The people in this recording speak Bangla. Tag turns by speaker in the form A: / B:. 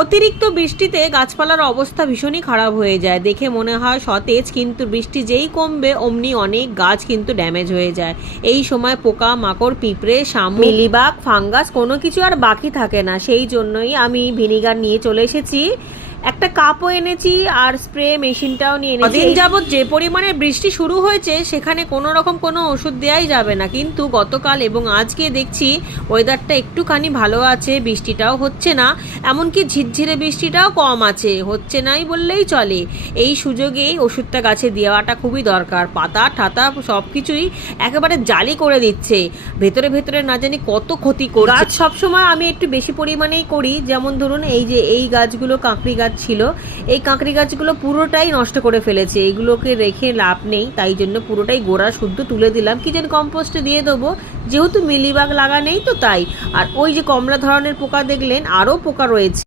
A: অতিরিক্ত বৃষ্টিতে গাছপালার অবস্থা ভীষণই খারাপ হয়ে যায়। দেখে মনে হয় সতেজ, কিন্তু বৃষ্টি যেই কমবে, অমনি অনেক গাছ কিন্তু ড্যামেজ হয়ে যায়। এই সময় পোকা, মাকড়, পিঁপড়ে শামু মিলিবাগ, ফাঙ্গাস কোনো কিছু আর বাকি থাকে না। সেই জন্যই আমি ভিনিগার নিয়ে চলে এসেছি। একটা কাপও এনেছি আর স্প্রে মেশিনটাও নিয়ে এনেছি। দিন যাবৎ যে পরিমাণে বৃষ্টি শুরু হয়েছে সেখানে কোনো রকম কোনো ওষুধ দেওয়াই যাবে না। কিন্তু গতকাল এবং আজকে দেখছি ওয়েদারটা একটুখানি ভালো আছে বৃষ্টিটাও হচ্ছে না। এমনকি ঝিরঝিরে বৃষ্টিটাও কম আছে হচ্ছে নাই বললেই চলে। এই সুযোগেই ওষুধটা গাছে দেওয়াটা খুবই দরকার। পাতা ঠাতা সব কিছুই একেবারে জালি করে দিচ্ছে। ভেতরে ভেতরে না জানি কত ক্ষতি করছে। গাছ সবসময় আমি একটু বেশি পরিমাণেই করি। যেমন ধরুন এই যে এই গাছগুলো কাঁকড়ি গাছ ছিল। এই কাঁকড়ি গাছগুলো পুরোটাই নষ্ট করে ফেলেছে। এগুলোকে রেখে লাভ নেই, তাই জন্য পুরোটাই গোড়া শুদ্ধ তুলে দিলাম। কিচেন কম্পোস্টে দিয়ে দেবো। যেহেতু মিলিবাগ লাগা নেই তো তাই। আর ওই যে কমলা ধরনের পোকা দেখলেন, আরও পোকা রয়েছে।